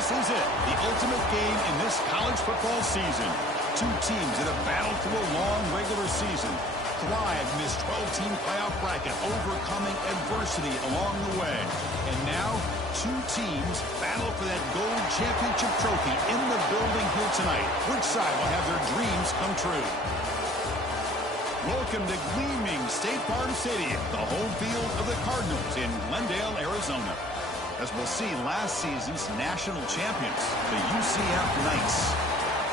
This is it, the ultimate game in this college football season. Two teams that have battled through a long regular season, thrived in this 12-team playoff bracket, overcoming adversity along the way. And now, two teams battle for that gold championship trophy in the building here tonight. Which side will have their dreams come true? Welcome to gleaming State Farm Stadium, the home field of the Cardinals in Glendale, Arizona. As we'll see last season's national champions, the UCF Knights,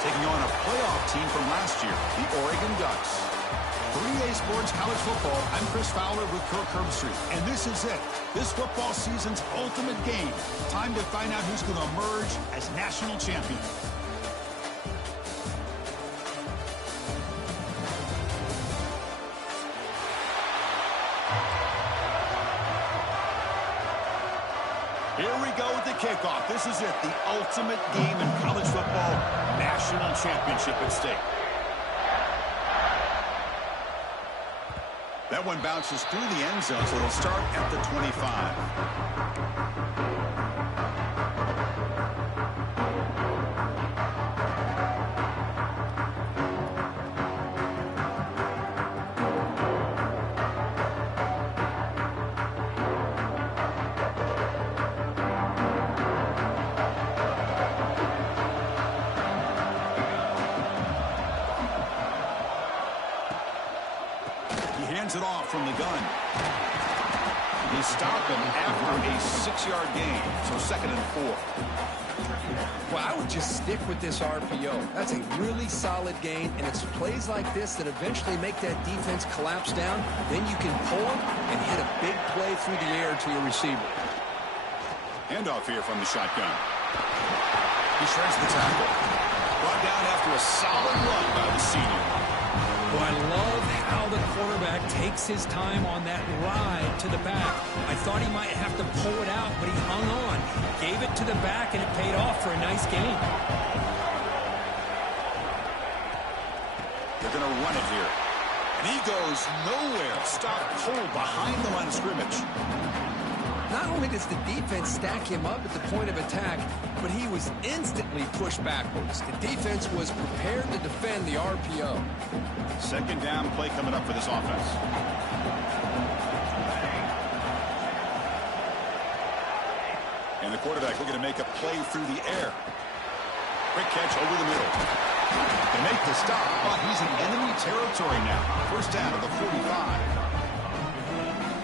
taking on a playoff team from last year, the Oregon Ducks. 3A Sports College Football, I'm Chris Fowler with Kirk Herbstreit, and this is it. This football season's ultimate game. Time to find out who's going to emerge as national champion. Here we go with the kickoff. This is it, the ultimate game in college football, national championship at stake. That one bounces through the end zone, so it'll start at the 25. It off from the gun. He stopped him after a 6-yard gain, so 2nd and 4. Well, I would just stick with this RPO. That's a really solid gain, and it's plays like this that eventually make that defense collapse down. Then you can pull them and hit a big play through the air to your receiver. Handoff here from the shotgun. He shreds the tackle. Brought down after a solid run by the senior. Well, I love how the quarterback takes his time on that ride to the back. I thought he might have to pull it out, but he hung on. Gave it to the back, and it paid off for a nice gain. They're going to run it here. And he goes nowhere. Stop pulled behind the line of scrimmage. Not only does the defense stack him up at the point of attack, but he was instantly pushed backwards. The defense was prepared to defend the RPO. 2nd down play coming up for this offense. And the quarterback looking to make a play through the air. Quick catch over the middle. They make the stop, but he's in enemy territory now. 1st down at the 45.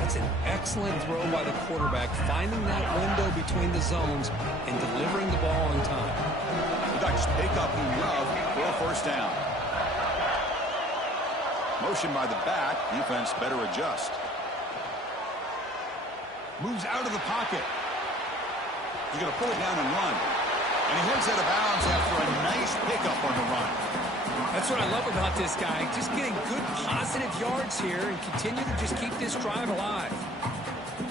That's an excellent throw by the quarterback, finding that window between the zones and delivering the ball on time. The Ducks pick up enough for a 1st down. Motion by the back. Defense better adjust. Moves out of the pocket. He's going to pull it down and run. And he heads out of bounds after a nice pickup on the run. That's what I love about this guy. Just getting good positive yards here and continue to just keep this drive alive.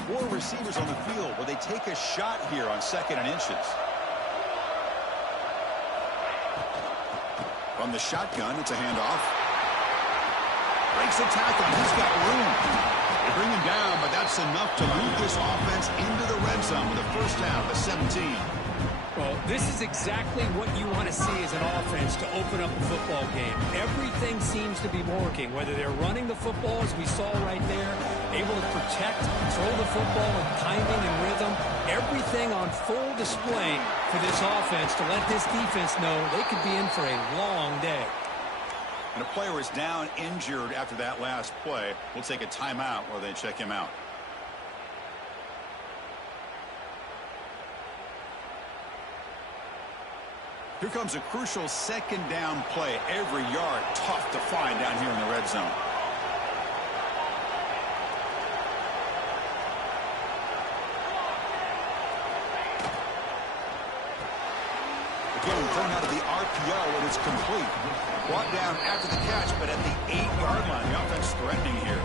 4 receivers on the field. Will they take a shot here on 2nd and inches? From the shotgun, it's a handoff. Breaks the tackle. He's got room. They bring him down, but that's enough to move this offense into the red zone with a 1st down at the 17. Well, this is exactly what you want to see as an offense to open up a football game. Everything seems to be working, whether they're running the football, as we saw right there, able to protect, throw the football with timing and rhythm, everything on full display for this offense to let this defense know they could be in for a long day. And a player is down injured after that last play. We'll take a timeout while they check him out. Here comes a crucial 2nd down play. Every yard tough to find down here in the red zone. Again, thrown out of the RPO, and it's complete. Brought down after the catch, but at the 8-yard line. The offense threatening here.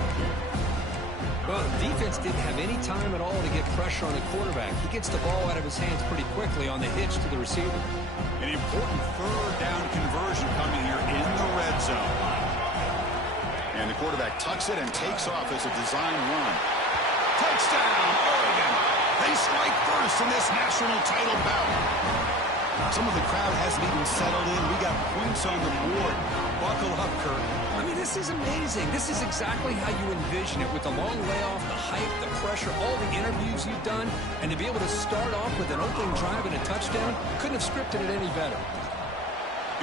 Well, the defense didn't have any time at all to get pressure on the quarterback. He gets the ball out of his hands pretty quickly on the hitch to the receiver. An important 3rd down conversion coming here in the red zone. And the quarterback tucks it and takes off as a design run. Touchdown, Oregon! They strike first first in this national title bout. Some of the crowd hasn't even settled in. We got points on the board. Buckle up, Kurt. I mean, this is amazing. This is exactly how you envision it with the long layoff, the hype, the pressure, all the interviews you've done. And to be able to start off with an opening drive and a touchdown, couldn't have scripted it any better.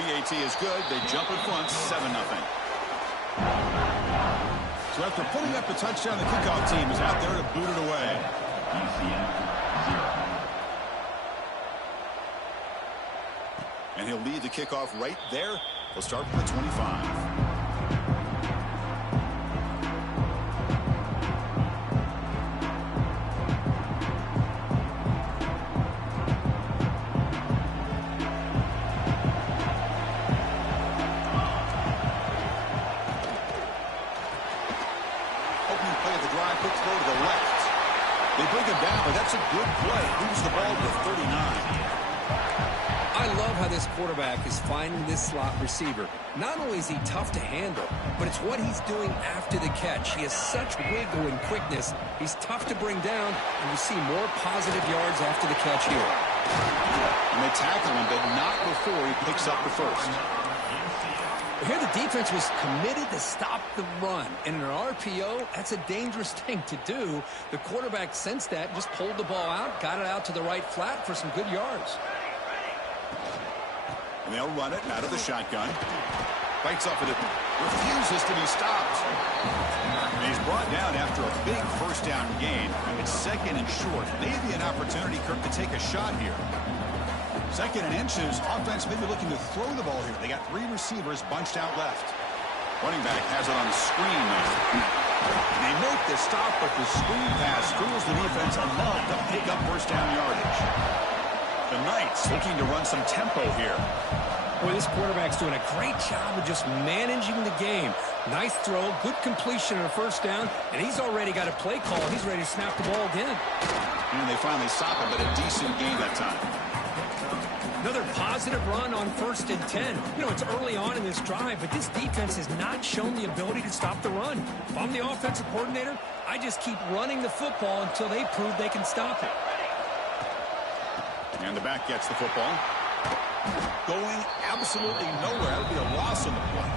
BAT is good. They jump in front, 7-0. So after putting up a touchdown, the kickoff team is out there to boot it away. And he'll lead the kickoff right there. He'll start from the 25. That's a good play. Moves the ball to 39. I love how this quarterback is finding this slot receiver. Not only is he tough to handle, but it's what he's doing after the catch. He has such wiggle and quickness. He's tough to bring down, and you see more positive yards after the catch here. And they tackle him, but not before he picks up the first. Here the defense was committed to stop the run. And in an RPO, that's a dangerous thing to do. The quarterback sensed that, just pulled the ball out, got it out to the right flat for some good yards. And they'll run it out of the shotgun. Bites off of it, refuses to be stopped. And he's brought down after a big first down gain. It's second and short. Maybe an opportunity, Kirk, to take a shot here. Second and inches, offense maybe looking to throw the ball here. They got 3 receivers bunched out left. Running back has it on the screen now. They make the stop, but the screen pass fools the defense enough to pick up first down yardage. The Knights looking to run some tempo here. Boy, this quarterback's doing a great job of just managing the game. Nice throw, good completion on a first down, and he's already got a play call. He's ready to snap the ball again. And they finally stop him, but a decent gain that time. Another positive run on 1st and 10. You know, it's early on in this drive, but this defense has not shown the ability to stop the run. If I'm the offensive coordinator, I just keep running the football until they prove they can stop it. And the back gets the football. Going absolutely nowhere. That'll be a loss on the play.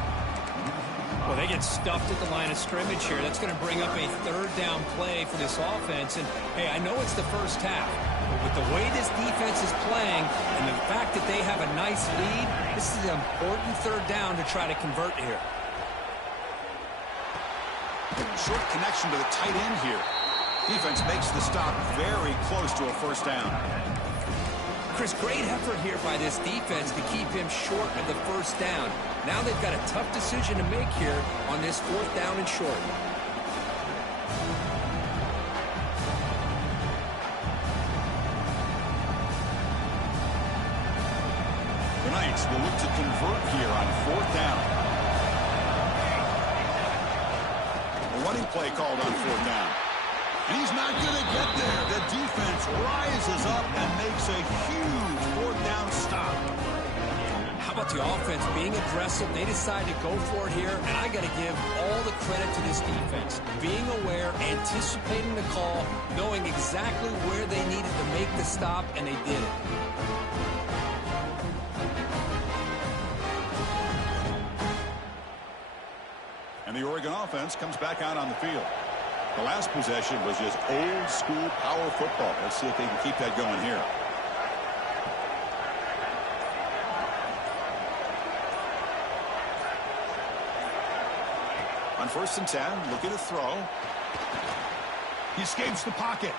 Well, they get stuffed at the line of scrimmage here. That's going to bring up a 3rd down play for this offense. And, hey, I know it's the first half. With the way this defense is playing and the fact that they have a nice lead, this is an important 3rd down to try to convert here. Short connection to the tight end here. Defense makes the stop very close to a first down. Chris, great effort here by this defense to keep him short of the first down. Now they've got a tough decision to make here on this 4th down and short. The Knights will look to convert here on 4th down. A running play called on 4th down. And he's not going to get there. The defense rises up and makes a huge 4th down stop. How about the offense being aggressive? They decide to go for it here, and I got to give all the credit to this defense. Being aware, anticipating the call, knowing exactly where they needed to make the stop, and they did it. And the Oregon offense comes back out on the field. The last possession was just old school power football. Let's see if they can keep that going here. On 1st and 10, looking to throw. He escapes the pocket.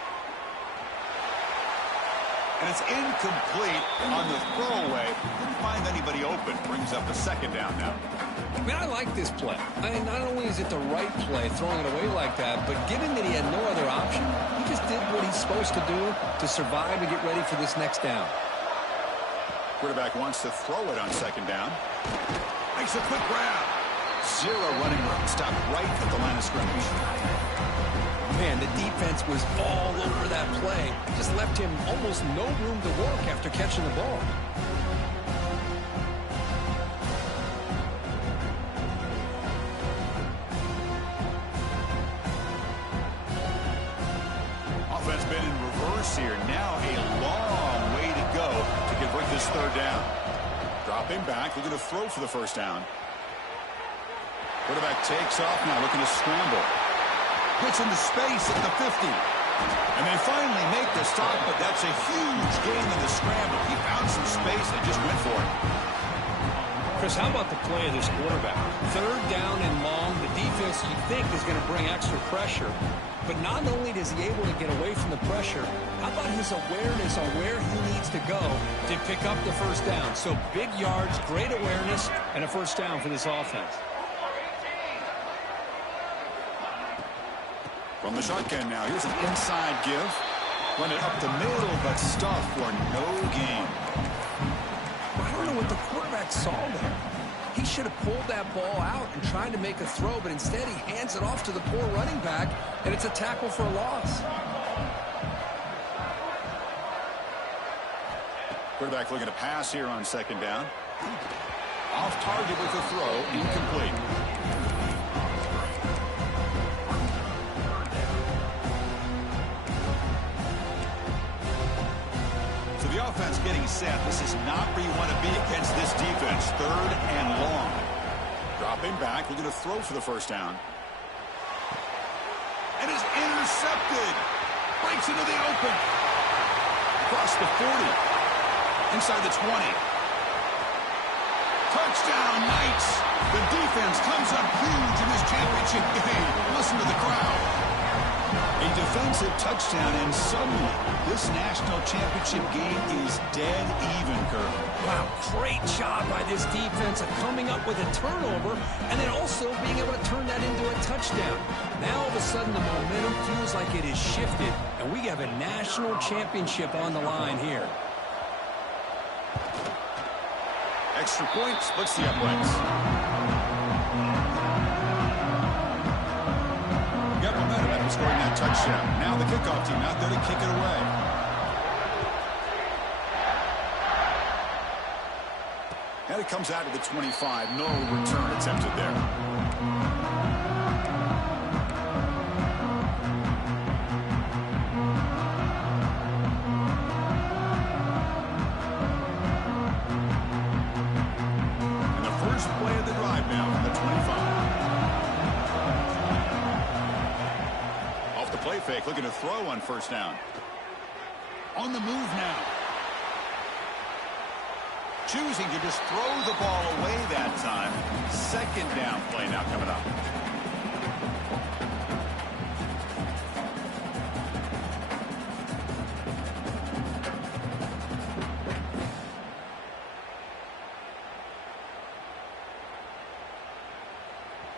And it's incomplete on the throwaway. Didn't find anybody open. Brings up a 2nd down now. Man, I like this play. I mean, not only is it the right play, throwing it away like that, but given that he had no other option, he just did what he's supposed to do to survive and get ready for this next down. Quarterback wants to throw it on 2nd down. Makes a quick grab. 0 running room. Stopped right at the line of scrimmage. Man, the defense was all over that play. Just left him almost no room to work after catching the ball. offense been in reverse here. Now a long way to go to convert this third down. Dropping back, looking to throw for the first down. Quarterback takes off now, looking to scramble. Gets into space at the 50. And they finally make the stop, but that's a huge gain in the scramble. He found some space and just went for it. Chris, how about the play of this quarterback? Third down and long. The defense, you think, is going to bring extra pressure. But not only is he able to get away from the pressure, how about his awareness on where he needs to go to pick up the first down? So big yards, great awareness, and a first down for this offense. From the shotgun now, here's an inside give. Run it up the middle, but stuffed for no gain. I don't know what the quarterback saw there. He should have pulled that ball out and tried to make a throw, but instead he hands it off to the poor running back, and it's a tackle for a loss. Quarterback looking to pass here on second down. Off target with the throw, incomplete. The offense getting set. This is not where you want to be against this defense. Third and long. Dropping back. Looking to throw for the first down. And is intercepted. Breaks into the open. Across the 40. Inside the 20. Touchdown, Knights. The defense comes up huge in this championship game. Listen to the crowd. A defensive touchdown, and suddenly this national championship game is dead even, Kurt. Wow, great job by this defense of coming up with a turnover and then also being able to turn that into a touchdown. Now all of a sudden the momentum feels like it is shifted, and we have a national championship on the line here. Extra point splits the uprights. Got momentum after scoring that touchdown. Now the kickoff team out there to kick it away. And it comes out to the 25. No return attempted there. Fake, looking to throw on first down. On the move now. Choosing to just throw the ball away that time. Second down play now coming up.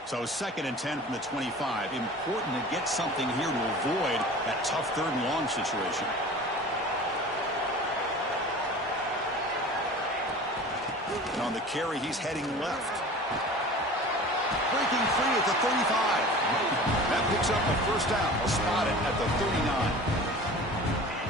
So 2nd and 10 from the 25. Important to get something here to avoid that tough third and long situation. And on the carry, he's heading left. Breaking free at the 35. That picks up a first down. We'll spot it at the 39.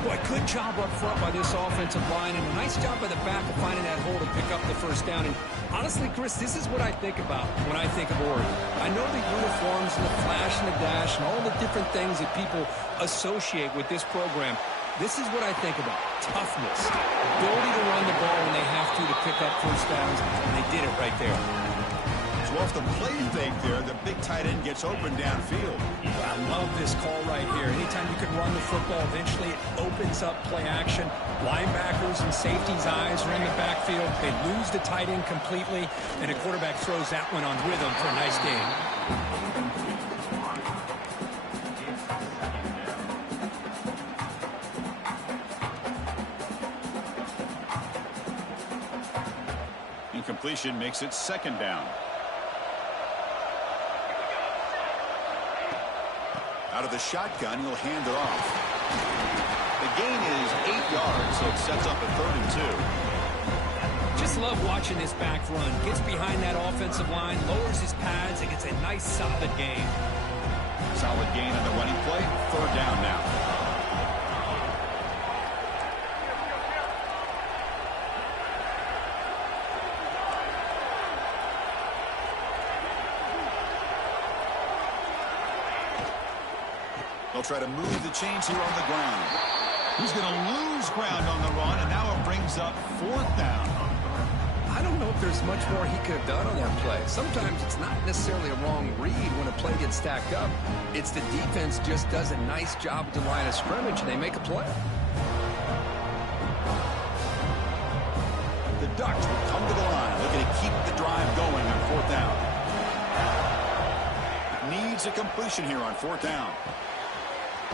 Boy, good job up front by this offensive line, and a nice job by the back of finding that hole to pick up the first down. And honestly, Chris, this is what I think about when I think of Oregon. I know the uniforms and the flash and the dash and all the different things that people associate with this program. This is what I think about. Toughness. Ability to run the ball when they have to pick up first downs, and they did it right there. So off the play fake there, the big tight end gets open downfield. I love this call right here. Anytime you can run the football, eventually it opens up play action. Linebackers and safeties' eyes are in the backfield. They lose the tight end completely, and a quarterback throws that one on rhythm for a nice game. Incompletion makes it 2nd down. Out of the shotgun, he'll hand it off. The gain is 8 yards, so it sets up a 3rd and 2. Just love watching this back run. Gets behind that offensive line, lowers his pads, and gets a nice solid gain. Solid gain on the running play. 3rd down now. The They'll try to move the chains here on the ground. He's going to lose ground on the run, and now it brings up 4th down. I don't know if there's much more he could have done on that play. Sometimes it's not necessarily a wrong read when a play gets stacked up. It's the defense just does a nice job at the line of scrimmage, and they make a play. The Ducks will come to the line, looking to keep the drive going on 4th down. Needs a completion here on 4th down.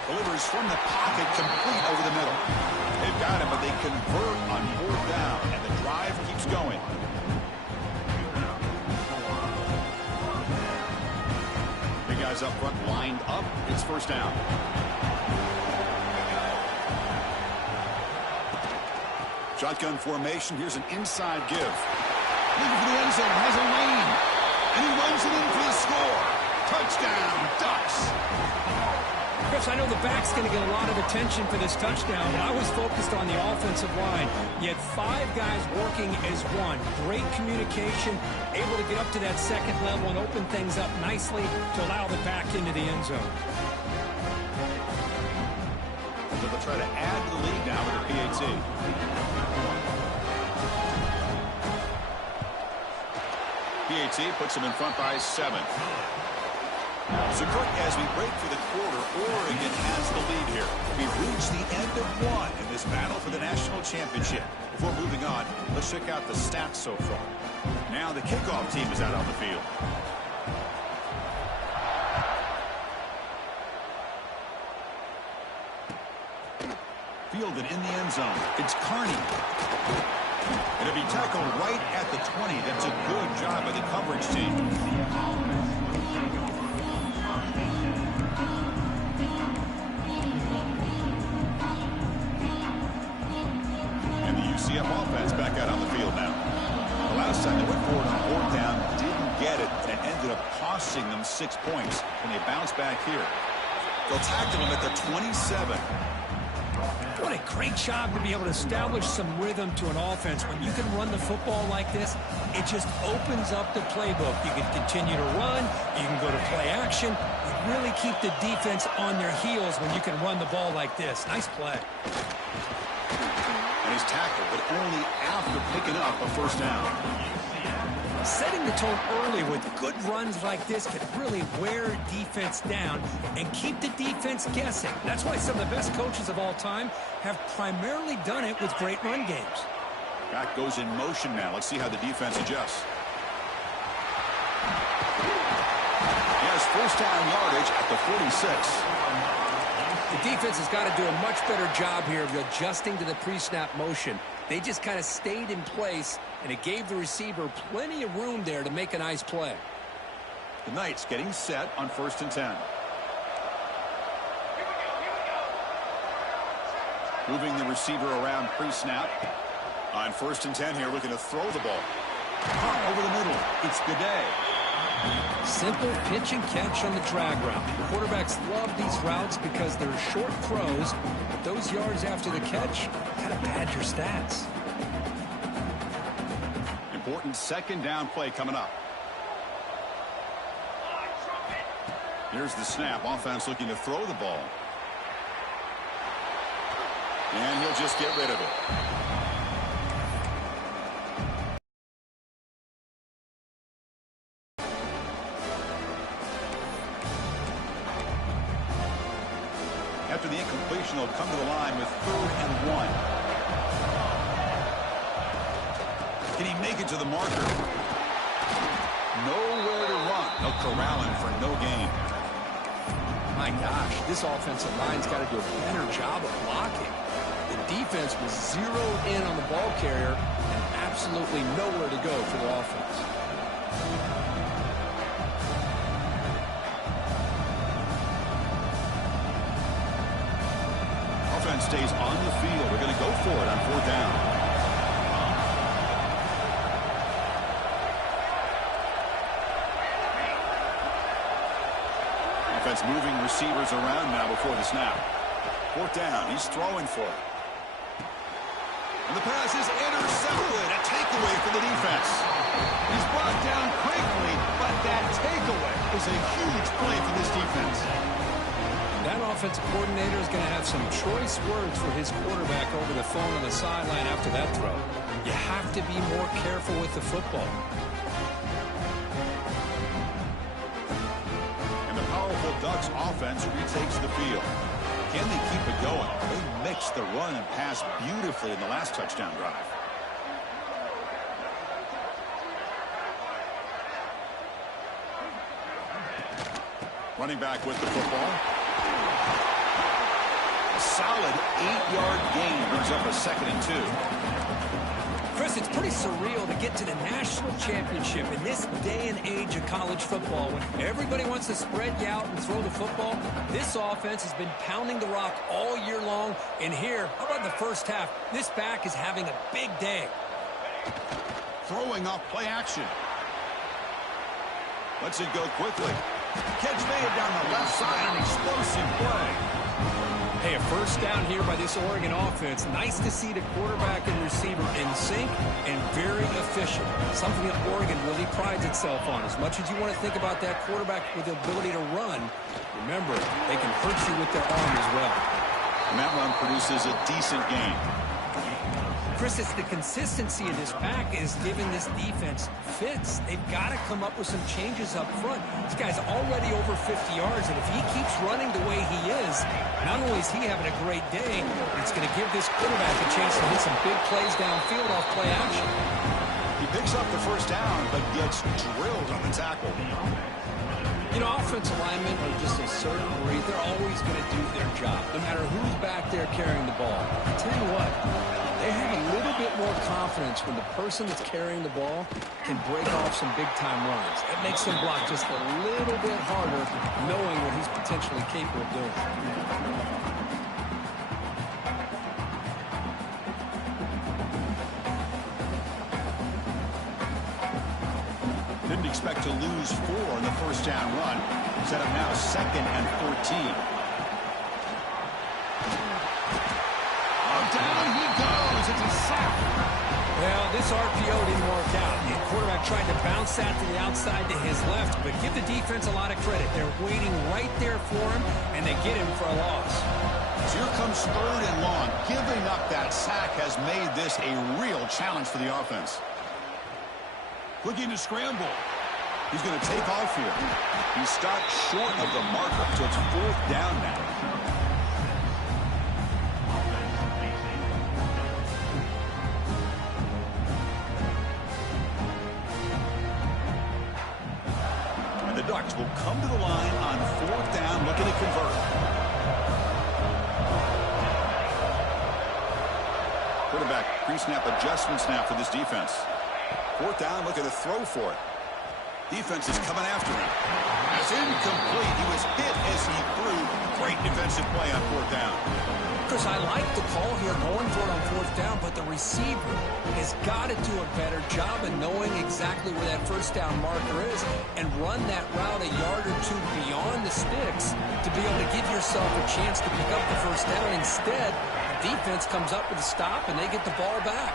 Delivers from the pocket, complete over the middle. They've got him, but they convert on 4th down, and the drive keeps going. Big guys up front lined up. It's 1st down. Shotgun formation. Here's an inside give. Looking for the end zone. Has a lane. And he runs it in for the score. Touchdown, Ducks. Chris, I know the back's going to get a lot of attention for this touchdown, but I was focused on the offensive line. You had 5 guys working as one. Great communication, able to get up to that second level and open things up nicely to allow the back into the end zone. So they'll try to add to the lead now with a PAT. PAT puts him in front by 7. So, Kirk, as we break for the quarter, Oregon has the lead here. We've reached the end of 1 in this battle for the national championship. Before moving on, let's check out the stats so far. Now the kickoff team is out on the field. Fielded in the end zone. It's Carney. It'll be tackled right at the 20. That's a good job by the coverage team. And the UCF offense back out on the field now. The last time they went forward on 4th down, didn't get it, and it ended up costing them 6 points. And they bounce back here. They'll tackle him at the 27. What a great job to be able to establish some rhythm to an offense. When you can run the football like this, it just opens up the playbook. You can continue to run. You can go to play action. You really keep the defense on their heels when you can run the ball like this. Nice play. And he's tackled, but only after picking up a 1st down. Setting the tone early with good runs like this can really wear defense down and keep the defense guessing. That's why some of the best coaches of all time have primarily done it with great run games. Back goes in motion now. Let's see how the defense adjusts. He has 1st down yardage at the 46. The defense has got to do a much better job here of adjusting to the pre-snap motion. They just kind of stayed in place, and it gave the receiver plenty of room there to make a nice play. The Knights getting set on 1st and 10. Moving the receiver around pre-snap. On 1st and 10 here, looking to throw the ball. Over the middle, it's Gaudet. Simple pitch and catch on the drag route. Quarterbacks love these routes because they're short throws, but those yards after the catch kind of pad your stats. Important 2nd down play coming up. Here's the snap. Offense looking to throw the ball. And he'll just get rid of it. After the incompletion, they'll come to the line with 3rd and 1. Can he make it to the marker? Nowhere to run. They'll corral him for no gain. My gosh, this offensive line's got to do a better job of blocking. The defense was zeroed in on the ball carrier and absolutely nowhere to go for the offense. Offense stays on the field. They're going to go for it on 4th down. Offense moving receivers around now before the snap. 4th down. He's throwing for it. And the pass is intercepted. A takeaway for the defense. He's brought down quickly, but that takeaway is a huge play for this defense. That offensive coordinator is going to have some choice words for his quarterback over the phone on the sideline after that throw. You have to be more careful with the football. And the powerful Ducks offense retakes the field. Can they keep it going? They mixed the run and pass beautifully in the last touchdown drive. Running back with the football. A solid 8-yard gain brings up a 2nd and 2. Chris, it's pretty surreal to get to the national championship in this day and age of college football when everybody wants to spread you out and throw the football. This offense has been pounding the rock all year long. And here, how about in the first half? This back is having a big day. Throwing off play action. Lets it go quickly. Catch made down the left side, an explosive play. Hey, a first down here by this Oregon offense. Nice to see the quarterback and receiver in sync and very efficient. Something that Oregon really prides itself on. As much as you want to think about that quarterback with the ability to run, remember, they can hurt you with their arm as well. And that run produces a decent gain. Chris, it's the consistency of this pack is giving this defense fits. They've got to come up with some changes up front. This guy's already over 50 yards, and if he keeps running the way he is, not only is he having a great day, it's going to give this quarterback a chance to hit some big plays downfield off play action. He picks up the first down, but gets drilled on the tackle. You know, offensive linemen are just a certain breed. They're always going to do their job, no matter who's back there carrying the ball. I'll tell you what, they have a little bit more confidence when the person that's carrying the ball can break off some big-time runs. It makes them block just a little bit harder, knowing what he's potentially capable of doing. Didn't expect to lose 4 in the first down run. Set up now 2nd and 14. Down he goes. It's a sack. Well, this RPO didn't work out. The quarterback tried to bounce that to the outside to his left, but give the defense a lot of credit. They're waiting right there for him, and they get him for a loss. So here comes 3rd and long. Giving up that sack has made this a real challenge for the offense. Looking to scramble. He's going to take off here. He's stopped short of the marker, so it's 4th down now. And the Ducks will come to the line on 4th down, looking to convert. Quarterback pre-snap adjustment snap for this defense. 4th down, looking to throw for it. Defense is coming after him. That's incomplete. He was hit as he threw. Great defensive play on 4th down. Chris, I like the call here going for it on 4th down, but the receiver has got to do a better job of knowing exactly where that first down marker is and run that route a yard or 2 beyond the sticks to be able to give yourself a chance to pick up the first down. Instead, the defense comes up with a stop and they get the ball back.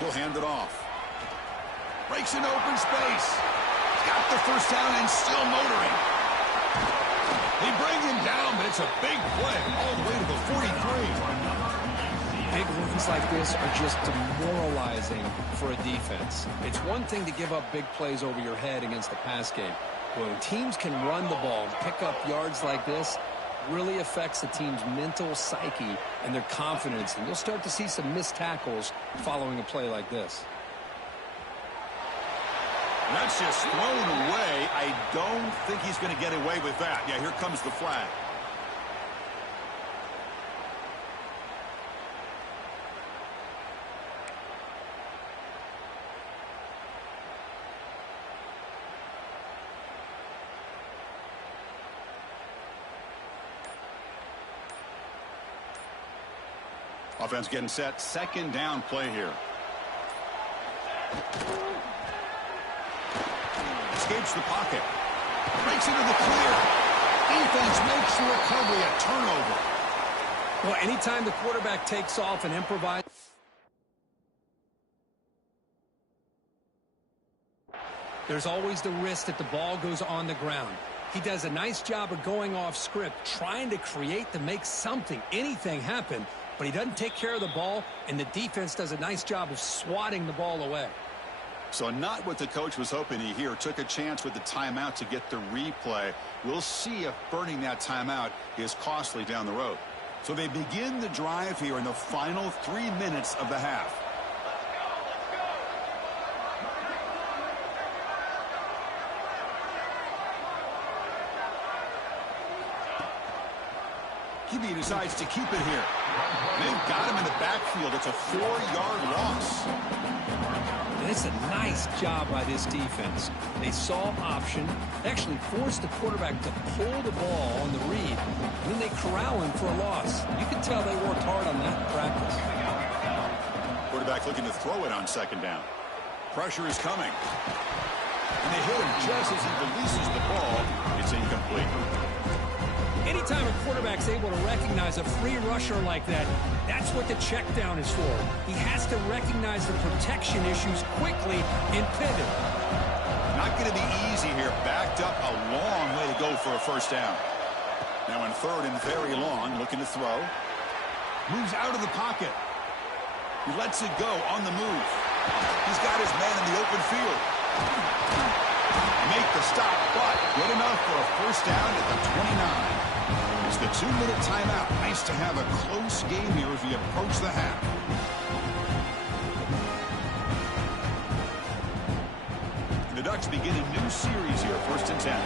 He'll hand it off. Breaks into open space. Got the first down and still motoring. They bring him down, but it's a big play all the way to the 43. Big runs like this are just demoralizing for a defense. It's one thing to give up big plays over your head against the pass game. When teams can run the ball and pick up yards like this, really affects the team's mental psyche and their confidence. And you'll start to see some missed tackles following a play like this. That's just thrown away. I don't think he's going to get away with that. Yeah, here comes the flag. Offense getting set. 2nd down play here. Escapes the pocket. Breaks into the clear. Defense makes the recovery a turnover. Well, anytime the quarterback takes off and improvises. there's always the risk that the ball goes on the ground. He does a nice job of going off script, trying to create to make something, anything happen, but he doesn't take care of the ball, and the defense does a nice job of swatting the ball away. So not what the coach was hoping to hear. Took a chance with the timeout to get the replay. We'll see if burning that timeout is costly down the road. So they begin the drive here in the final 3 minutes of the half. QB decides to keep it here. They've got him in the backfield. It's a 4-yard loss. It's a nice job by this defense. They saw option, actually forced the quarterback to pull the ball on the read, and then they corral him for a loss. You can tell they worked hard on that in practice. Quarterback looking to throw it on second down. Pressure is coming. And they hit him just as he releases the ball. It's incomplete. Anytime a quarterback's able to recognize a free rusher like that, that's what the check down is for. He has to recognize the protection issues quickly and pivot. Not going to be easy here. Backed up a long way to go for a first down. Now in third and very long, looking to throw. Moves out of the pocket. He lets it go on the move. He's got his man in the open field. Make the stop, but good enough for a first down at the 29. It's the 2-minute timeout. Nice to have a close game here as we approach the half. The Ducks begin a new series here, 1st and 10.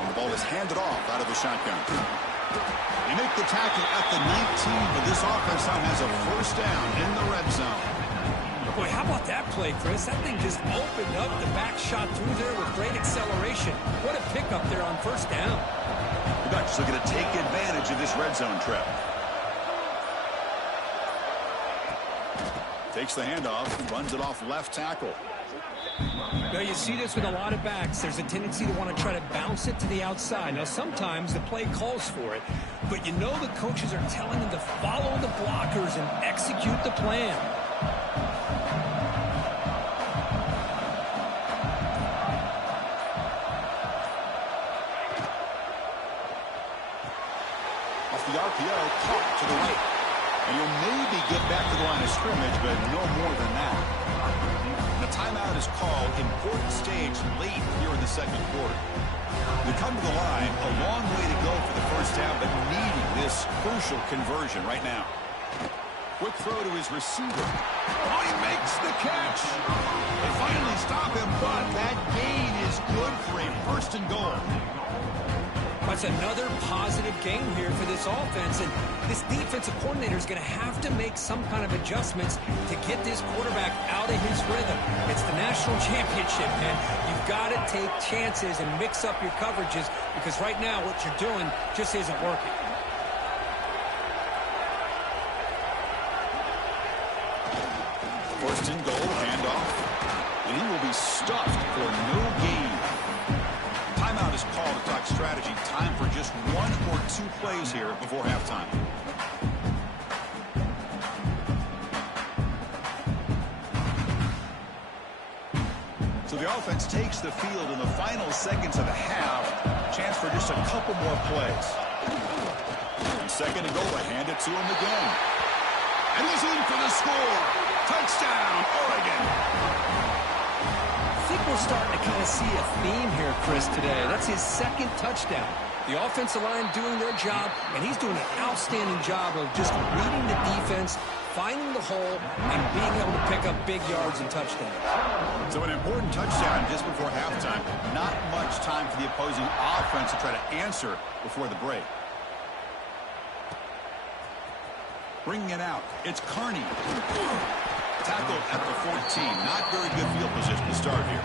And the ball is handed off out of the shotgun. They make the tackle at the 19, but this offense now has a first down in the red zone. Boy, how about that play, Chris? That thing just opened up. The back shot through there with great acceleration. What a pickup there on first down. The Ducks are going to take advantage of this red zone trip. Takes the handoff, runs it off left tackle. Now you see this with a lot of backs. There's a tendency to want to try to bounce it to the outside. Now sometimes the play calls for it, but you know the coaches are telling them to follow the blockers and execute the plan. The RPO caught to the right. And he'll maybe get back to the line of scrimmage, but no more than that. The timeout is called. Important stage late here in the second quarter. They come to the line, a long way to go for the first down, but needing this crucial conversion right now. Quick throw to his receiver. Oh, he makes the catch. They finally stop him, but that gain is good for a 1st and goal. That's another positive game here for this offense, and this defensive coordinator is going to have to make some kind of adjustments to get this quarterback out of his rhythm. It's the national championship, man. You've got to take chances and mix up your coverages because right now what you're doing just isn't working. First and goal, handoff, and he will be stuffed for no gain. Timeout is called a Duck strategy. Time for just 1 or 2 plays here before halftime. So the offense takes the field in the final seconds of the half. Chance for just a couple more plays. And 2nd and goal, to hand it to him again. And he's in for the score. Touchdown, Oregon. I think we're starting to kind of see a theme here, Chris, today. That's his 2nd touchdown. The offensive line doing their job, and he's doing an outstanding job of just reading the defense, finding the hole, and being able to pick up big yards and touchdowns. So an important touchdown just before halftime. Not much time for the opposing offense to try to answer before the break. Bringing it out, it's Carney. Tackled at the 14. Not very good field position to start here.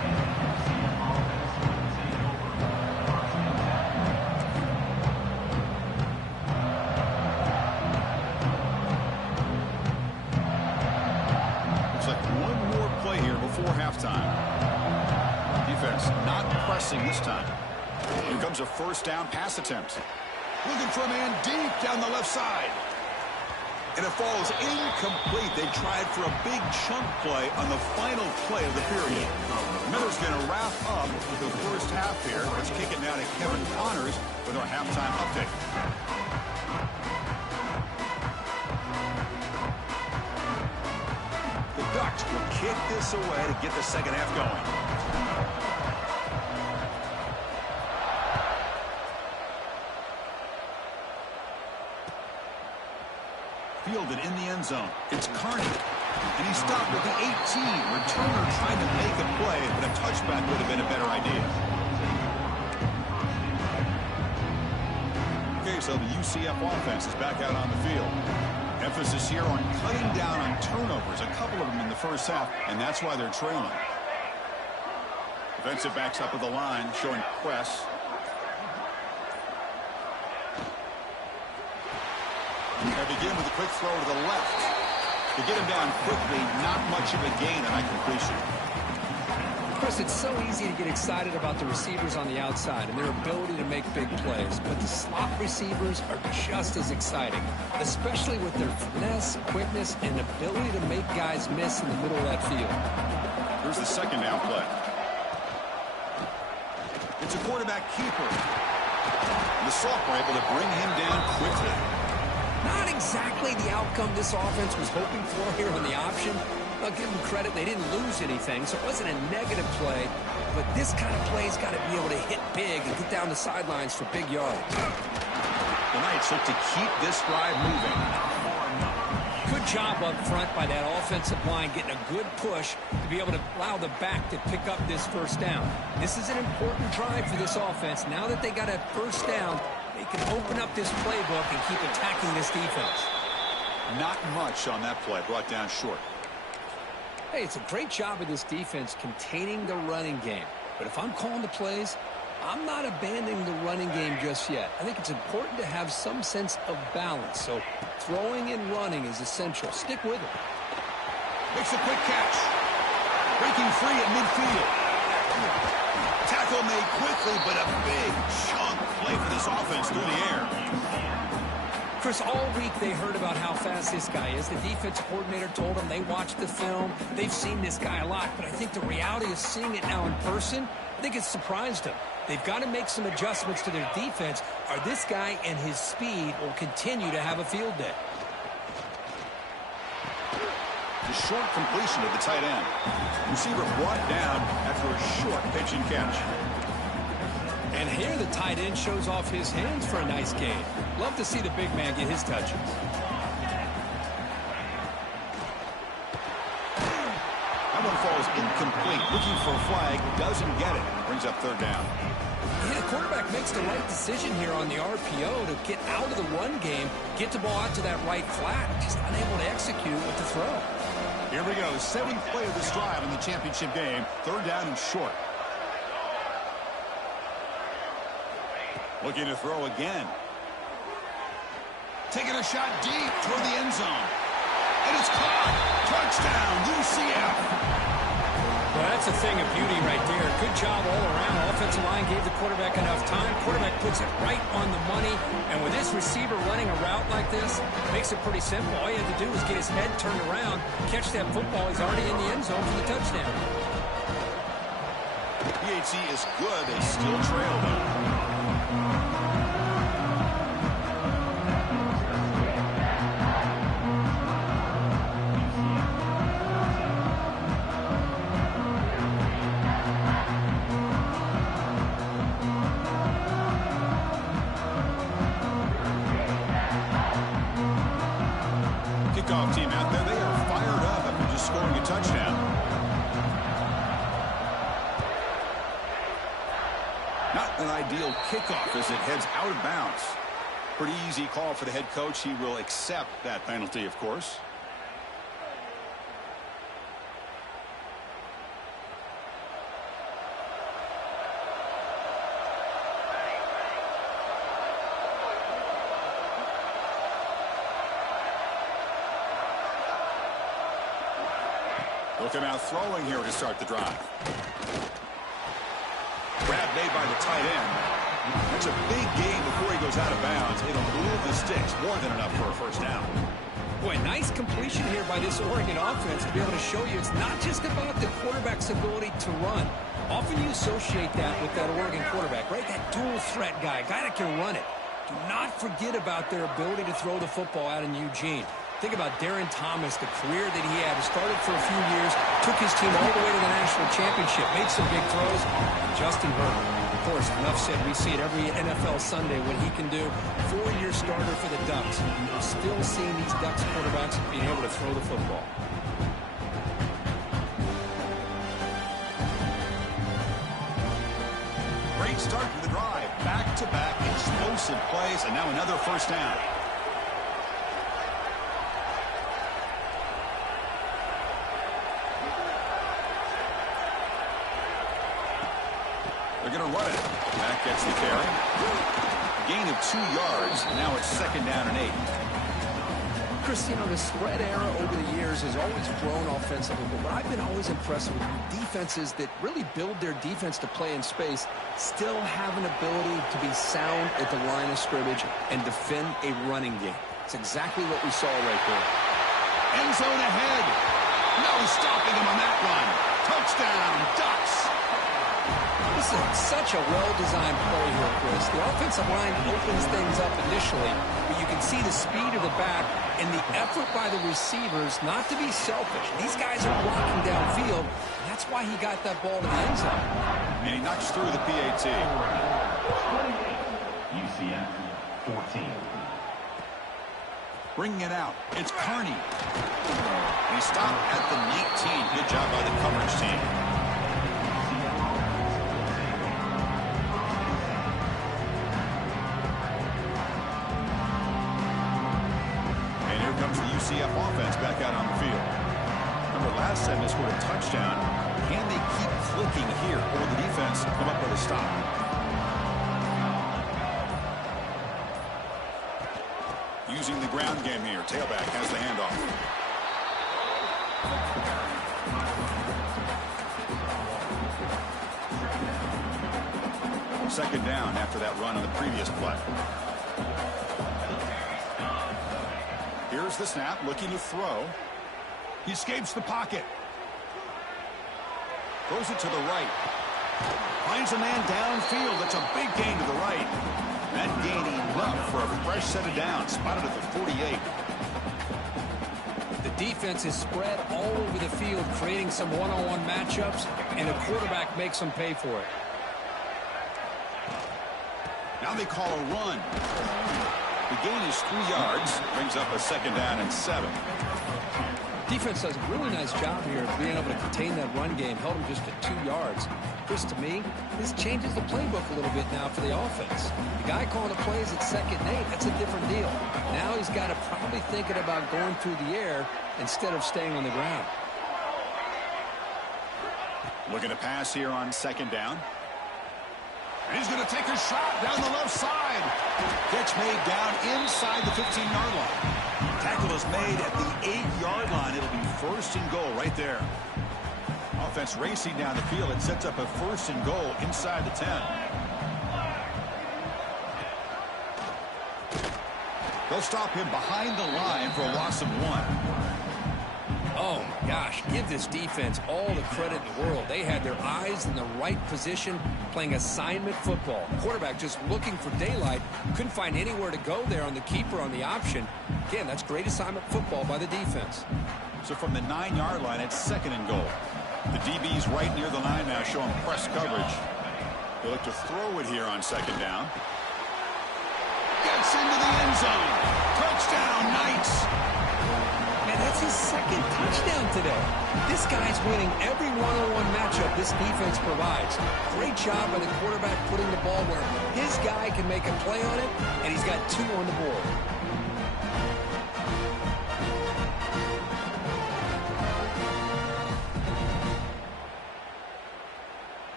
Looks like one more play here before halftime. Defense not pressing this time. Here comes a first down pass attempt. Looking for a man deep down the left side. And it falls incomplete. They tried for a big chunk play on the final play of the period. Miller's going to wrap up with the first half here. Let's kick it now to Kevin Connors with our halftime update. The Ducks will kick this away to get the second half going. Fielded in the end zone. It's Carney. And he stopped at the 18. Returner trying to make a play, but a touchback would have been a better idea. Okay, so the UCF offense is back out on the field. Emphasis here on cutting down on turnovers, a couple of them in the first half, and that's why they're trailing. Defensive backs up at the line, showing press. They begin with a quick throw to the left. To get him down quickly, not much of a gain on that completion. Chris, it's so easy to get excited about the receivers on the outside and their ability to make big plays, but the slot receivers are just as exciting, especially with their finesse, quickness, and ability to make guys miss in the middle of that field. Here's the second down play. It's a quarterback keeper. And the sophomore able to bring him down quickly. Not exactly the outcome this offense was hoping for here on the option. I'll give them credit, they didn't lose anything, so it wasn't a negative play. But this kind of play's got to be able to hit big and get down the sidelines for big yards. The Knights look to keep this drive moving. Good job up front by that offensive line, getting a good push to be able to allow the back to pick up this first down. This is an important drive for this offense. Now that they got a first down, they can open up this playbook and keep attacking this defense. Not much on that play, brought down short. Hey, it's a great job of this defense containing the running game. But if I'm calling the plays, I'm not abandoning the running game just yet. I think it's important to have some sense of balance. So throwing and running is essential. Stick with it. Makes a quick catch. Breaking free at midfield. Tackle made quickly, but a big chunk play for this offense through the air. Chris, all week they heard about how fast this guy is. The defense coordinator told them they watched the film. They've seen this guy a lot, but I think the reality of seeing it now in person, I think it's surprised them. They've got to make some adjustments to their defense, or this guy and his speed will continue to have a field day. The short completion of the tight end. Receiver brought down after a short pitch and catch. And here the tight end shows off his hands for a nice gain. Love to see the big man get his touches. That one falls incomplete. Looking for a flag. Doesn't get it. Brings up third down. Yeah, the quarterback makes the right decision here on the RPO to get out of the run game, get the ball out to that right flat, just unable to execute with the throw. Here we go. Seventh play of this drive in the championship game. Third down and short. Looking to throw again. Taking a shot deep toward the end zone. And it's caught. Touchdown, UCF. Well, that's a thing of beauty right there. Good job all around. Offensive line gave the quarterback enough time. Quarterback puts it right on the money. And with this receiver running a route like this, makes it pretty simple. All you have to do is get his head turned around, catch that football. He's already in the end zone for the touchdown. PHC is good. They still trail, though. Kickoff team out there. They are fired up after just scoring a touchdown. Not an ideal kickoff as it heads out of bounds. Pretty easy call for the head coach. He will accept that penalty, of course. Looking out throwing here to start the drive. Grab made by the tight end. That's a big gain before he goes out of bounds. It'll move the sticks more than enough for a first down. Boy, nice completion here by this Oregon offense to be able to show you it's not just about the quarterback's ability to run. Often you associate that with that Oregon quarterback, right? That dual threat guy that can run it. Do not forget about their ability to throw the football out in Eugene. Think about Darren Thomas, the career that he had. He started for a few years, took his team all the way to the national championship, made some big throws. Justin Herbert, of course, enough said. We see it every NFL Sunday what he can do. 4-year starter for the Ducks. We're still seeing these Ducks quarterbacks being able to throw the football. Great start to the drive. Back-to-back explosive plays, and now another first down. They're going to run it. That gets the carry. A gain of 2 yards. Now it's 2nd down and 8. Chris, you know, the spread era over the years has always grown offensively, but what I've been always impressed with defenses that really build their defense to play in space still have an ability to be sound at the line of scrimmage and defend a running game. It's exactly what we saw right there. End zone ahead. No stopping them on that run. Touchdown, Ducks. This is such a well-designed play here, Chris. The offensive line opens things up initially, but you can see the speed of the back and the effort by the receivers not to be selfish. These guys are blocking downfield, and that's why he got that ball to the end zone. And he knocks through the PAT. UCF 14. Bringing it out. It's Kearney. He stopped at the 19. Good job by the coverage team. UCF offense back out on the field. Remember, last time they scored a touchdown. Can they keep clicking here, or will the defense come up with a stop? Using the ground game here. Tailback has the handoff. Second down after that run on the previous play. Here's the snap, looking to throw. He escapes the pocket. Throws it to the right. Finds a man downfield. That's a big gain to the right. That gain enough for a fresh set of downs. Spotted at the 48. The defense is spread all over the field, creating some one-on-one matchups, and the quarterback makes them pay for it. Now they call a run. The gain is 3 yards, brings up a 2nd down and 7. Defense does a really nice job here of being able to contain that run game, held him just at 2 yards. Chris, to me, this changes the playbook a little bit now for the offense. The guy calling the plays at 2nd and 8, that's a different deal. Now he's got to probably thinking about going through the air instead of staying on the ground. Looking to pass here on 2nd down. And he's going to take a shot down the left side. Catch made down inside the 15-yard line. Tackle is made at the 8-yard line. It'll be 1st and goal right there. Offense racing down the field. It sets up a 1st and goal inside the 10. They'll stop him behind the line for a loss of 1. Oh, my gosh, give this defense all the credit in the world. They had their eyes in the right position, playing assignment football. Quarterback just looking for daylight. Couldn't find anywhere to go there on the keeper on the option. Again, that's great assignment football by the defense. So from the 9-yard line, it's 2nd and goal. The DB's right near the line now, showing press coverage. They look to throw it here on 2nd down. Gets into the end zone. Touchdown, Knights. Man, that's his 2nd touchdown today. This guy's winning every one-on-one matchup this defense provides. Great job by the quarterback putting the ball where his guy can make a play on it, and he's got 2 on the board.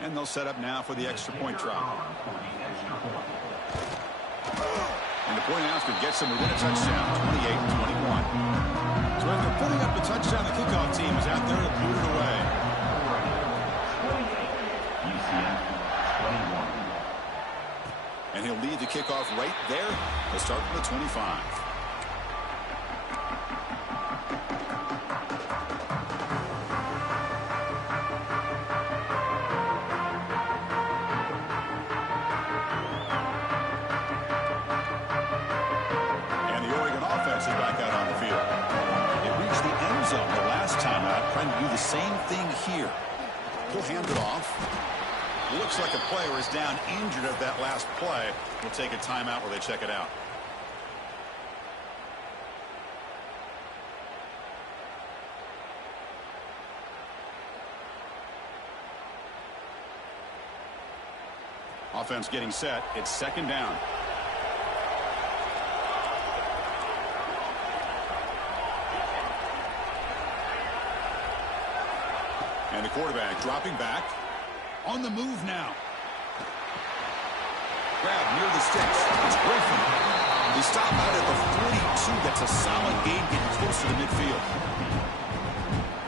And they'll set up now for the extra point try. And the point after gets them within a touchdown, 28-21. So after putting up the touchdown, the kickoff team is out there to boot it away. And he'll lead the kickoff right there. He'll start from the 25. trying to do the same thing here. He'll hand it off. Looks like a player is down injured at that last play. We'll take a timeout where they check it out. Offense getting set. It's second down. And the quarterback dropping back. On the move now. Grab near the sticks. It's Griffin. He stopped out at the 42. That's a solid gain getting closer to midfield.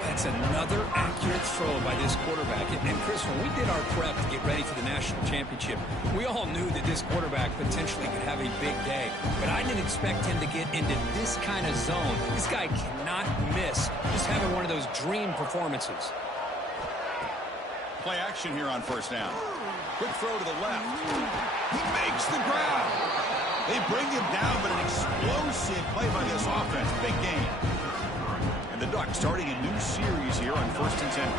That's another accurate throw by this quarterback. And Chris, when we did our prep to get ready for the national championship, we all knew that this quarterback potentially could have a big day. But I didn't expect him to get into this kind of zone. This guy cannot miss. Just having one of those dream performances. Play action here on first down. Quick throw to the left. He makes the grab. They bring him down, but an explosive play by this offense. Big gain. And the Ducks starting a new series here on 1st and 10.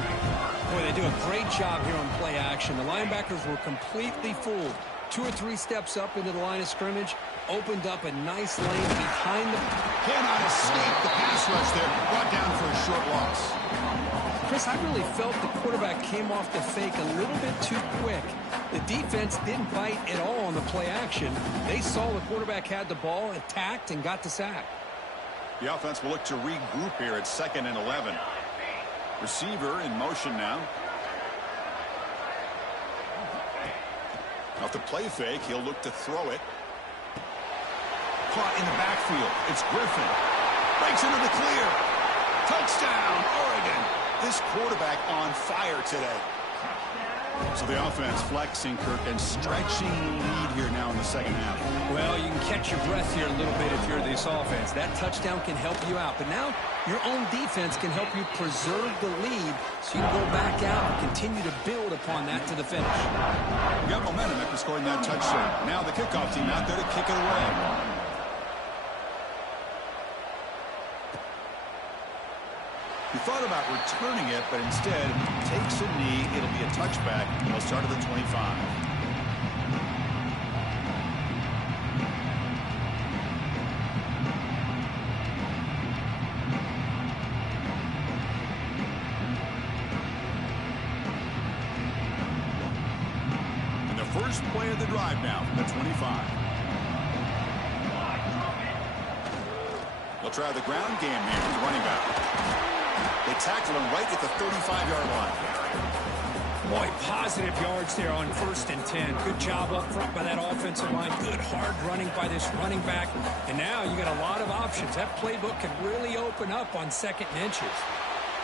Boy, they do a great job here on play action. The linebackers were completely fooled. 2 or 3 steps up into the line of scrimmage, opened up a nice lane behind them. Cannot escape the pass rush there. Brought down for a short loss. Chris, I really felt the quarterback came off the fake a little bit too quick. The defense didn't bite at all on the play action. They saw the quarterback had the ball, attacked, and got the sack. The offense will look to regroup here at 2nd and 11. Receiver in motion now. Off the play fake, he'll look to throw it. Caught in the backfield. It's Griffin. Breaks into the clear. Touchdown, Oregon. This quarterback on fire today. So the offense flexing, Kirk, and stretching the lead here now in the second half. Well, you can catch your breath here a little bit if you're this offense. That touchdown can help you out. But now your own defense can help you preserve the lead so you can go back out and continue to build upon that to the finish. We got momentum after scoring that touchdown. Now the kickoff team out there to kick it away. He thought about returning it, but instead takes a knee. It'll be a touchback. He'll start at the 25. And the first play of the drive now, the 25. They'll try the ground game here with the running back. They tackle him right at the 35-yard line. Boy, positive yards there on 1st and 10. Good job up front by that offensive line. Good hard running by this running back. And now you got a lot of options. That playbook can really open up on 2nd and inches.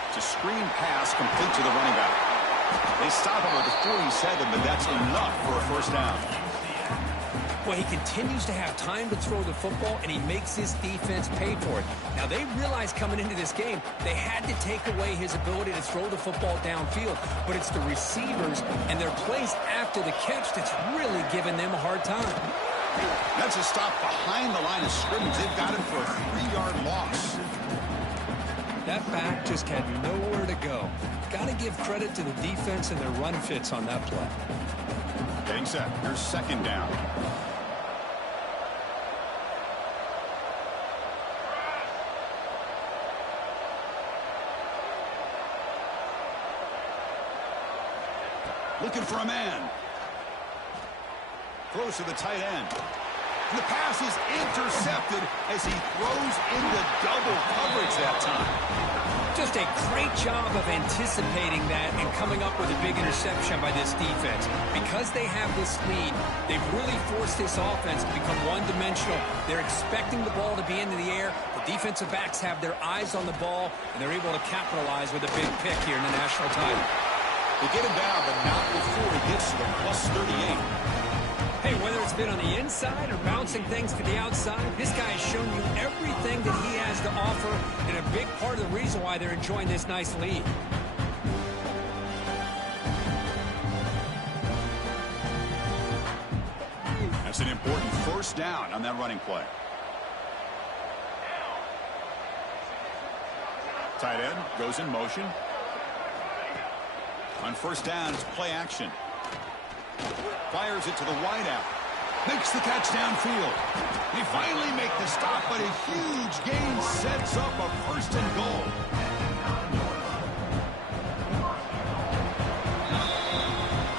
It's a screen pass complete to the running back. They stop him at the 47, but that's enough for a first down. Well, he continues to have time to throw the football, and he makes his defense pay for it. Now, they realized coming into this game, they had to take away his ability to throw the football downfield. But it's the receivers and their plays after the catch that's really giving them a hard time. That's a stop behind the line of scrimmage. They've got him for a 3-yard loss. That back just had nowhere to go. Got to give credit to the defense and their run fits on that play. Getting set. Here's 2nd down. Looking for a man. Throws to the tight end. And the pass is intercepted as he throws into double coverage that time. Just a great job of anticipating that and coming up with a big interception by this defense. Because they have this lead, they've really forced this offense to become one-dimensional. They're expecting the ball to be into the air. The defensive backs have their eyes on the ball, and they're able to capitalize with a big pick here in the national title. They get him down, but not before he gets to the plus 38. Hey, whether it's been on the inside or bouncing things to the outside, this guy has shown you everything that he has to offer, and a big part of the reason why they're enjoying this nice lead. That's an important first down on that running play. Tight end goes in motion. On first down, it's play action. Fires it to the wideout. Makes the catch downfield. They finally make the stop, but a huge gain sets up a first and goal.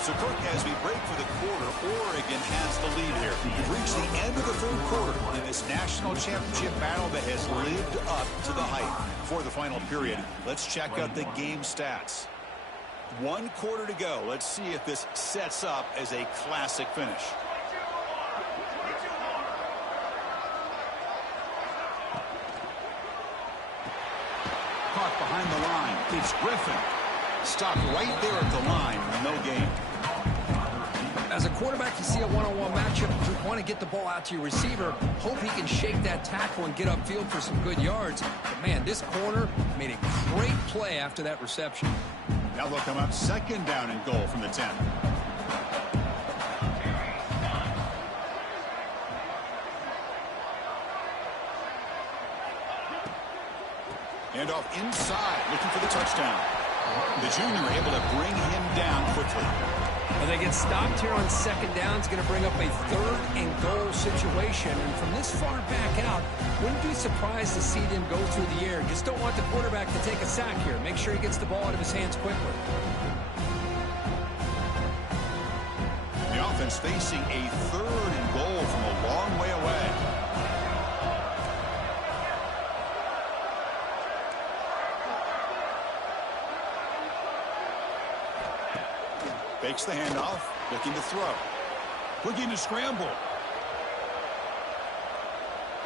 So, Kirk, as we break for the quarter, Oregon has the lead here. We've reached the end of the third quarter in this national championship battle that has lived up to the hype. For the final period, let's check out the game stats. 1 quarter to go. Let's see if this sets up as a classic finish. Caught behind the line. It's Griffin. Stopped right there at the line. No gain. As a quarterback, you see a one-on-one matchup. You want to get the ball out to your receiver. Hope he can shake that tackle and get upfield for some good yards. But, man, this corner made a great play after that reception. Now they'll come up second down and goal from the 10. And off inside, looking for the touchdown. The junior able to bring him down quickly. Well, they get stopped here on second down. It's going to bring up a third and goal situation. And from this far back out, wouldn't be surprised to see them go through the air. Just don't want the quarterback to take a sack here. Make sure he gets the ball out of his hands quickly. The offense facing a third and goal from a long way away. Fakes the handoff, looking to throw. Looking to scramble.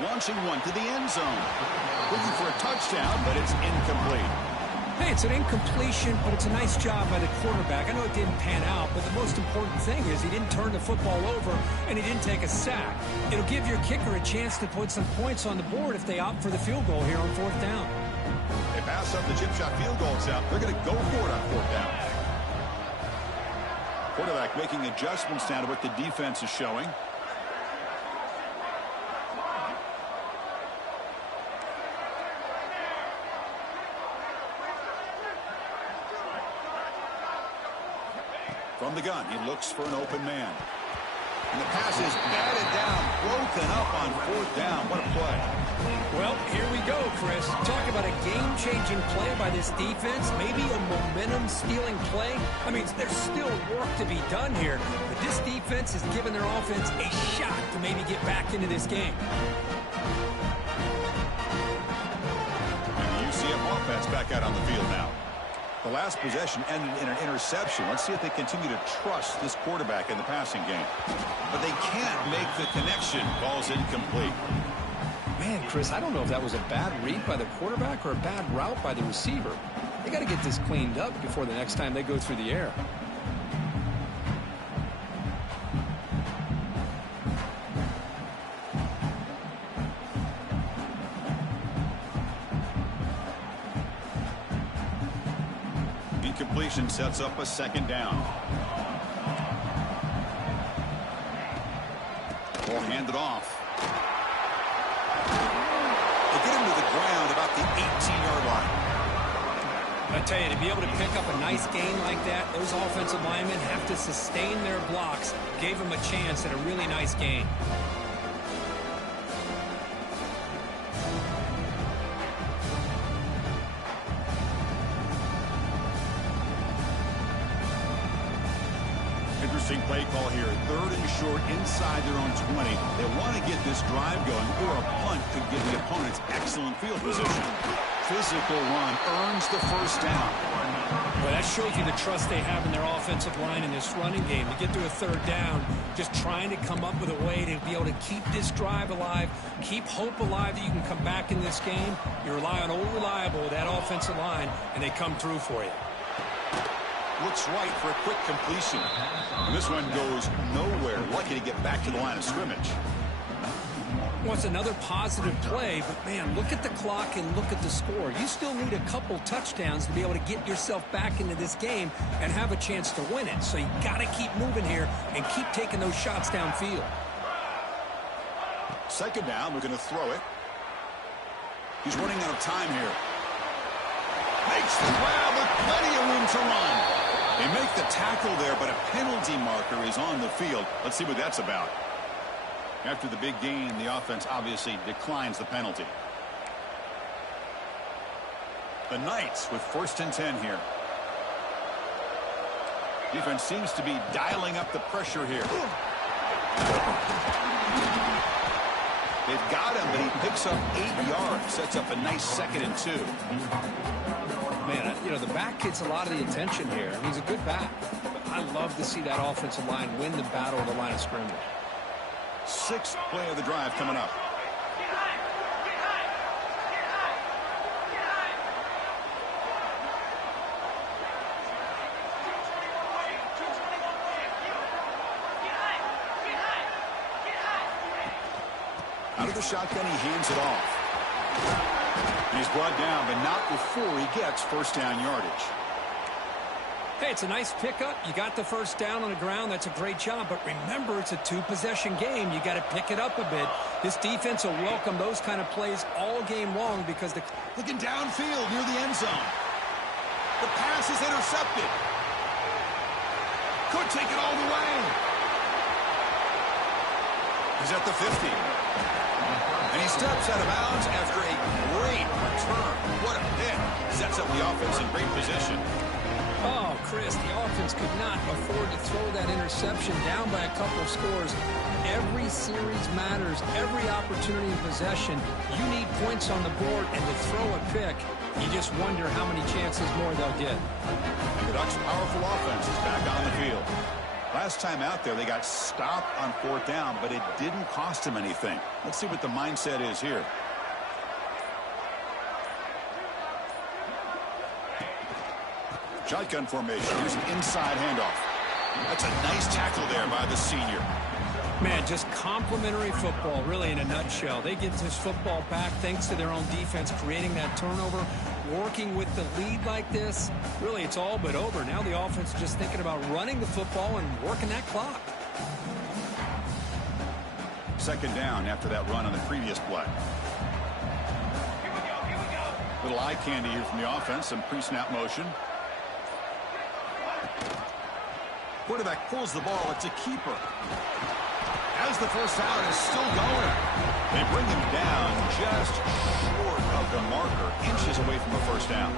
Launching one to the end zone. Looking for a touchdown, but it's incomplete. Hey, it's an incompletion, but it's a nice job by the quarterback. I know it didn't pan out, but the most important thing is he didn't turn the football over and he didn't take a sack. It'll give your kicker a chance to put some points on the board if they opt for the field goal here on fourth down. They pass up the chip shot field goal attempt. They're going to go for it on fourth down. Quarterback making adjustments now to what the defense is showing. From the gun, he looks for an open man. And the pass is batted down, broken up on fourth down. What a play. Well, here we go, Chris. Talk about a game-changing play by this defense. Maybe a momentum-stealing play. I mean, there's still work to be done here, but this defense has given their offense a shot to maybe get back into this game. And the UCF offense back out on the field now. The last possession ended in an interception. Let's see if they continue to trust this quarterback in the passing game. But they can't make the connection. Ball's incomplete. Man, Chris, I don't know if that was a bad read by the quarterback or a bad route by the receiver. They got to get this cleaned up before the next time they go through the air. Incompletion sets up a second down. Ball handed off. They get him to the ground about the 18-yard line. I tell you, to be able to pick up a nice gain like that, those offensive linemen have to sustain their blocks. Gave them a chance at a really nice gain. Interesting play call here. Third and short inside their own 20. They want to get this drive going, or a punt could give the opponents excellent field position. Physical run earns the first down. Well, that shows you the trust they have in their offensive line in this running game. To get to a third down, just trying to come up with a way to be able to keep this drive alive, keep hope alive that you can come back in this game. You rely on Old Reliable with that offensive line, and they come through for you. Looks right for a quick completion. And this one goes nowhere. Lucky to get back to the line of scrimmage. Well, it's another positive play, but, man, look at the clock and look at the score. You still need a couple touchdowns to be able to get yourself back into this game and have a chance to win it. So you got to keep moving here and keep taking those shots downfield. Second down, we're going to throw it. He's running out of time here. Makes the grab with plenty of room to run. They make the tackle there, but a penalty marker is on the field. Let's see what that's about. After the big gain, the offense obviously declines the penalty. The Knights with 1st and 10 here. Defense seems to be dialing up the pressure here. They've got him, but he picks up 8 yards. Sets up a nice 2nd and 2. Man, you know, the back gets a lot of the attention here. I mean, he's a good back. But I love to see that offensive line win the battle of the line of scrimmage. 6th play of the drive coming up. Out of the shotgun, he hands it off. And he's brought down, but not before he gets 1st down yardage. Hey, it's a nice pickup. You got the 1st down on the ground. That's a great job. But remember, it's a 2-possession game. You got to pick it up a bit. This defense will welcome those kind of plays all game long because the... Looking downfield near the end zone. The pass is intercepted. Could take it all the way. He's at the 50. And he steps out of bounds after a great return. What a hit. Sets up the offense in great position. Oh, Chris, the offense could not afford to throw that interception down by a couple of scores. Every series matters. Every opportunity in possession. You need points on the board, and to throw a pick, you just wonder how many chances more they'll get. And the Ducks' powerful offense is back on the field. Last time out there, they got stopped on 4th down, but it didn't cost them anything. Let's see what the mindset is here. Shotgun formation. Here's an inside handoff. That's a nice tackle there by the senior. Man, just complimentary football, really, in a nutshell. They get this football back thanks to their own defense, creating that turnover, working with the lead like this. Really, it's all but over. Now the offense is just thinking about running the football and working that clock. 2nd down after that run on the previous play. Little eye candy here from the offense, some pre-snap motion. Quarterback pulls the ball. It's a keeper. As the 1st down is still going. They bring him down just short of the marker, inches away from a 1st down.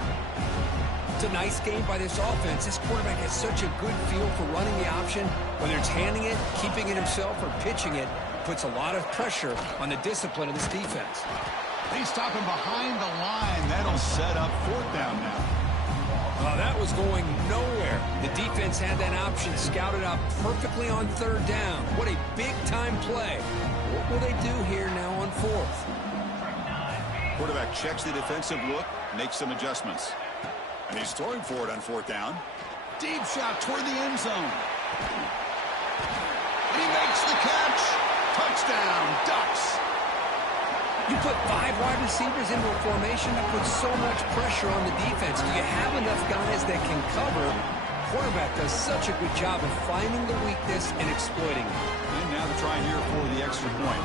It's a nice game by this offense. This quarterback has such a good feel for running the option. Whether it's handing it, keeping it himself, or pitching it, puts a lot of pressure on the discipline of this defense. They stop him behind the line. That'll set up 4th down now. That was going nowhere. The defense had that option scouted out perfectly on 3rd down. What a big-time play. What will they do here now on 4th? Quarterback checks the defensive look, makes some adjustments. And he's throwing for it on 4th down. Deep shot toward the end zone. And he makes the catch. Touchdown, Ducks. You put 5 wide receivers into a formation that puts so much pressure on the defense. Do you have enough guys that can cover? Quarterback does such a good job of finding the weakness and exploiting it. And now the try here for the extra point.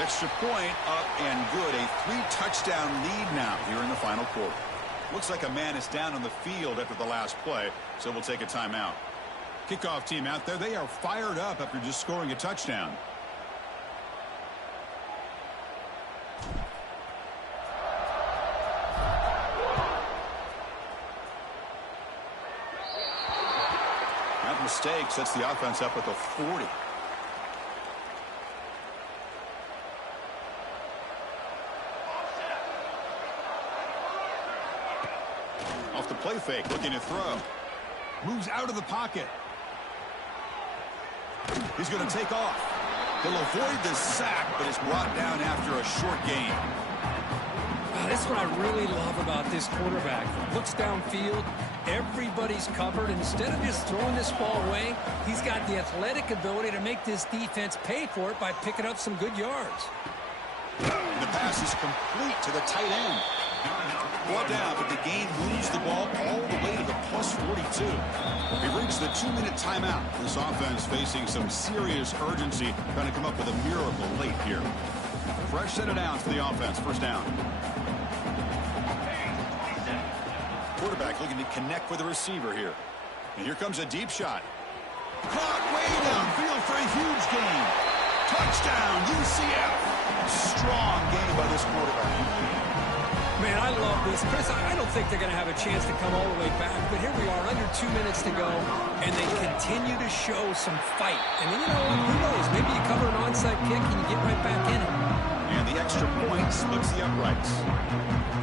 Extra point up and good. A 3-touchdown lead now here in the final quarter. Looks like a man is down on the field after the last play, so we'll take a timeout. Kickoff team out there. They are fired up after just scoring a touchdown. That mistake sets the offense up with a 40. Off the play fake, looking to throw. Moves out of the pocket. He's going to take off. He'll avoid the sack, but is brought down after a short gain. That's what I really love about this quarterback. Looks downfield, everybody's covered. Instead of just throwing this ball away, he's got the athletic ability to make this defense pay for it by picking up some good yards. And the pass is complete to the tight end. Brought down, but the game moves the ball all the way to the plus 42. We've reached the 2-minute timeout. This offense facing some serious urgency, trying to come up with a miracle late here. Fresh set of downs for the offense. First down. Quarterback looking to connect with the receiver here. And here comes a deep shot. Caught way downfield for a huge gain. Touchdown, UCF. Strong game by this quarterback. Man, I love this. Chris, I don't think they're going to have a chance to come all the way back, but here we are, under 2 minutes to go, and they continue to show some fight. And then, you know, who knows, maybe you cover an onside kick and you get right back in it. And the extra point splits the uprights.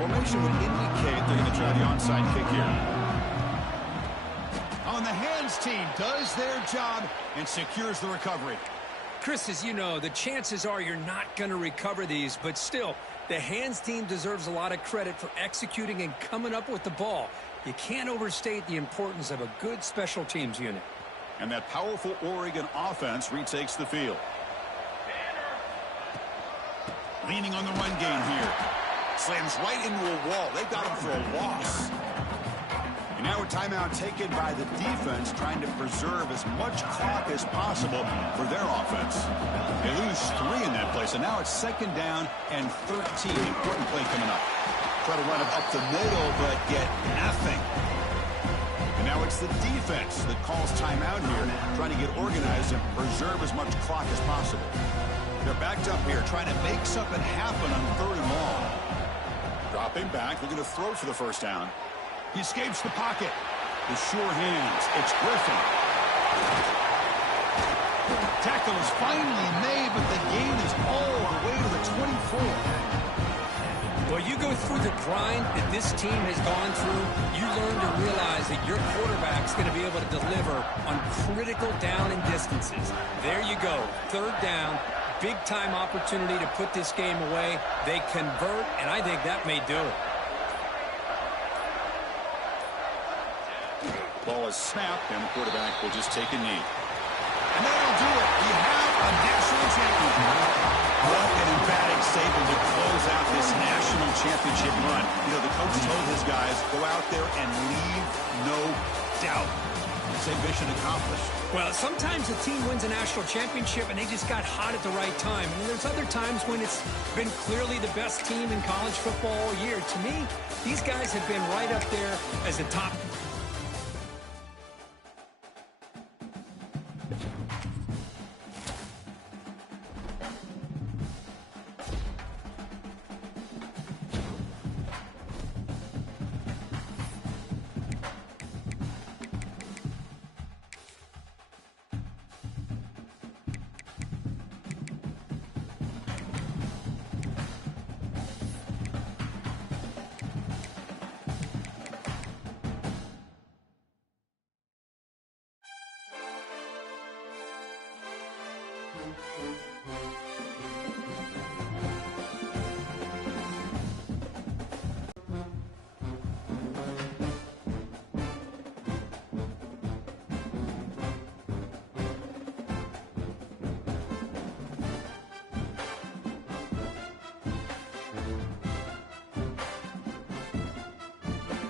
Formation would indicate they're going to try the onside kick here. On the hands team does their job and secures the recovery. Chris, as you know, the chances are you're not going to recover these, but still, the hands team deserves a lot of credit for executing and coming up with the ball. You can't overstate the importance of a good special teams unit. And that powerful Oregon offense retakes the field. Leaning on the run game here. Slams right into a wall. They got him for a loss. And now a timeout taken by the defense, trying to preserve as much clock as possible for their offense. They lose 3 in that play, so now it's 2nd down and 13. Important play coming up. Try to run it up the middle, but get nothing. And now it's the defense that calls timeout here, trying to get organized and preserve as much clock as possible. They're backed up here, trying to make something happen on 3rd and long. Dropping back, looking to throw for the first down. He escapes the pocket. The sure hands. It's Griffin. Tackle is finally made, but the gain is all the way to the 24. Well, you go through the grind that this team has gone through, you learn to realize that your quarterback's going to be able to deliver on critical down and distances. There you go. 3rd down. Big-time opportunity to put this game away. They convert, and I think that may do it. Ball is snapped, and the quarterback will just take a knee. And that'll do it. We have a national champion. What an emphatic statement to close out this national championship run. You know, the coach told his guys, go out there and leave no doubt. Same mission accomplished. Well, sometimes a team wins a national championship and they just got hot at the right time. And there's other times when it's been clearly the best team in college football all year. To me, these guys have been right up there as the top.